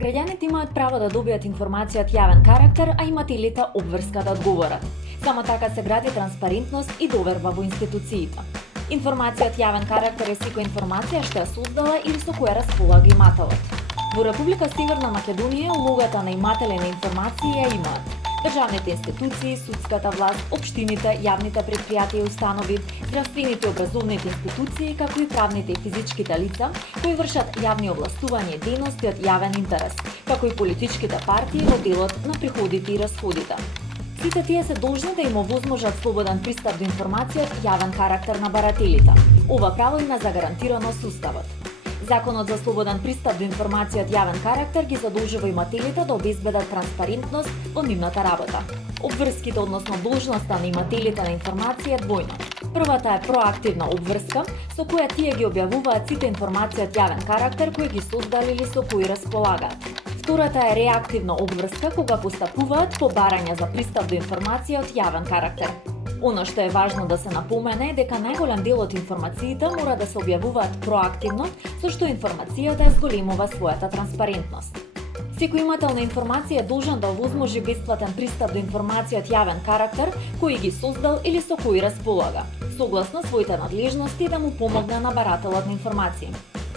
Граѓаните имаат право да добијат информација од јавен карактер, а имателите обврска да одговорат. Само така се гради транспарентност и доверба во институциите. Информација од јавен карактер е секоја информација што ја создала или со која располага имателот. Во Република Северна Македонија улогата на иматели на информации ја имаат државните институции, судската власт, општините, јавните претпријатија и установи, здравствените и образовните институции, како и правните и физичките лица кои вршат јавни овластувања и дејности од јавен интерес, како и политичките партии во делот на приходите и расходите. Сите тие се должни да им овозможат слободен пристап до информација од јавен карактер на барателите. Ова право има загарантирано со Уставот. Законот за слободен пристап до информација од јавен карактер ги задолжува имателите да обезбедат транспарентност во нивната работа. Обврските, односно должноста на имателите на информација е двојна. Првата е проактивна обврска, со која тие ги објавуваат сите информации од јавен карактер кои ги создали или со кои располагаат. Втората е реактивна обврска, кога постапуваат по барања за пристап до информација од јавен карактер. Оно што е важно да се напомене е дека најголем дел од информациите мора да се објавуваат проактивно, со што информацијата зголемува својата транспарентност. Секој имател на информација е должен да овозможи бесплатен пристап до информација од јавен карактер кој ги создал или со кои располага, согласно своите надлежности да му помогне на барателот на информации.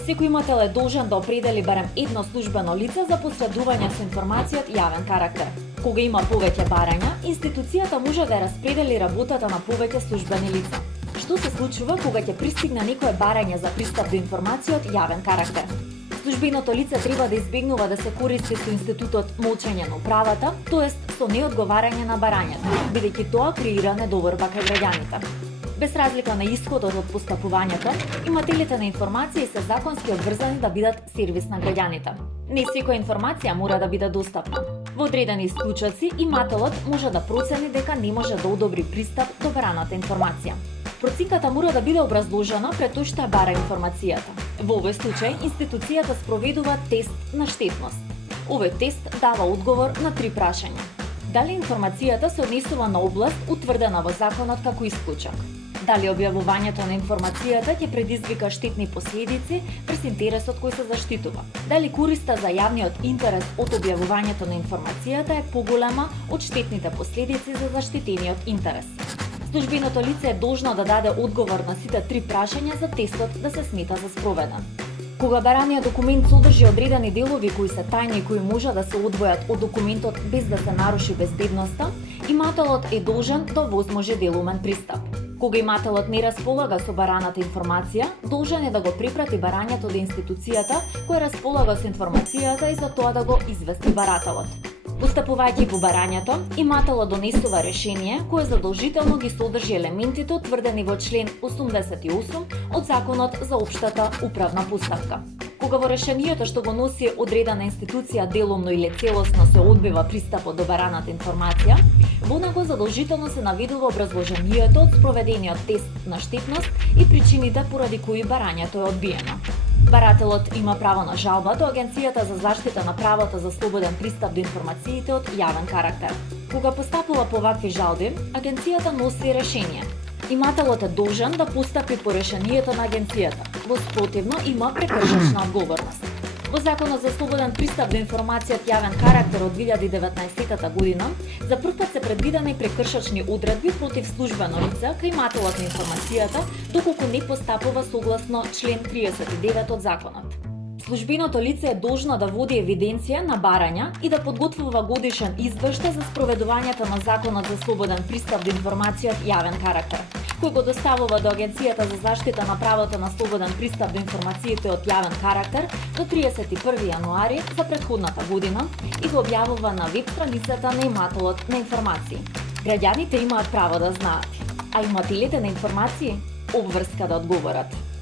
Секој имател е должен да определи барем едно службено лице за посредување со информација од јавен карактер. Кога има повеќе барања, институцијата може да распредели работата на повеќе службени лица. Што се случува кога ќе пристигне некое барање за пристап до информација од јавен карактер? Службеното лице треба да избегнува да се користи со институтот молчење на управата, тоест со неодговарање на барањето, бидејќи тоа креира недоверба кај граѓаните. Без разлика на исходот од постапувањето, имателите на информации се законски обврзани да бидат сервис на граѓаните. Не секоја информација мора да биде достапна. Во одредени случаи, имателот може да процени дека не може да одобри пристап до бараната информација. Проценката мора да биде образложена пред тој што бара информацијата. Во овој случај, институцијата спроведува тест на штетност. Овој тест дава одговор на 3 прашања. Дали информацијата се однесува на област утврдена во законот како исклучок? Дали објавувањето на информацијата ќе предизвика штетни последици врз интересот кој се заштитува? Дали користа за јавниот интерес од објавувањето на информацијата е поголема од штетните последици за заштитениот интерес? Службеното лице е должно да даде одговор на сите 3 прашања за тестот да се смета за спроведен. Кога бараниот документ содржи одредени делови кои се тајни и кои може да се одвојат од документот без да се наруши безбедноста, имателот е должен да овозможи делумен пристап. Кога имателот не располага со бараната информација, должен е да го препрати барањето до институцијата која располага со информацијата и за тоа да го извести барателот. Постапувајќи по барањето, имателот донесува решение кое задолжително ги содржи елементите утврдени во член 88 од Законот за општата управна постапка. Кога во решението што го носи одредена институција делумно или целосно се одбива пристапот до бараната информација, во него задолжително се наведува образложението од спроведениот тест на штетност и причините поради кои барањето е одбиено. Барателот има право на жалба до Агенцијата за заштита на правото за слободен пристап до информациите од јавен карактер. Кога постапува по вакви жалби, агенцијата носи решение. Имателот е должен да постапи по решението на агенцијата. Во спротивно има прекршачна одговорност. Во Законот за слободен пристап до информација од јавен карактер од 2019 година, за прв пат се предвидени прекршачни одредби против службено лице кај имателот на информацијата, доколку не постапува согласно член 39 од Законот. Службеното лице е должно да води евиденција на барања и да подготвува годишен извештај за спроведувањето на Законот за слободен пристап до информација од јавен карактер, кој го доставува до Агенцијата за заштита на правото на слободен пристап до информациите од јавен карактер до 31 јануари за претходната година и го објавува на веб страницата на имателот на информации. Граѓаните имаат право да знаат, а имателите на информации обврска да одговорат.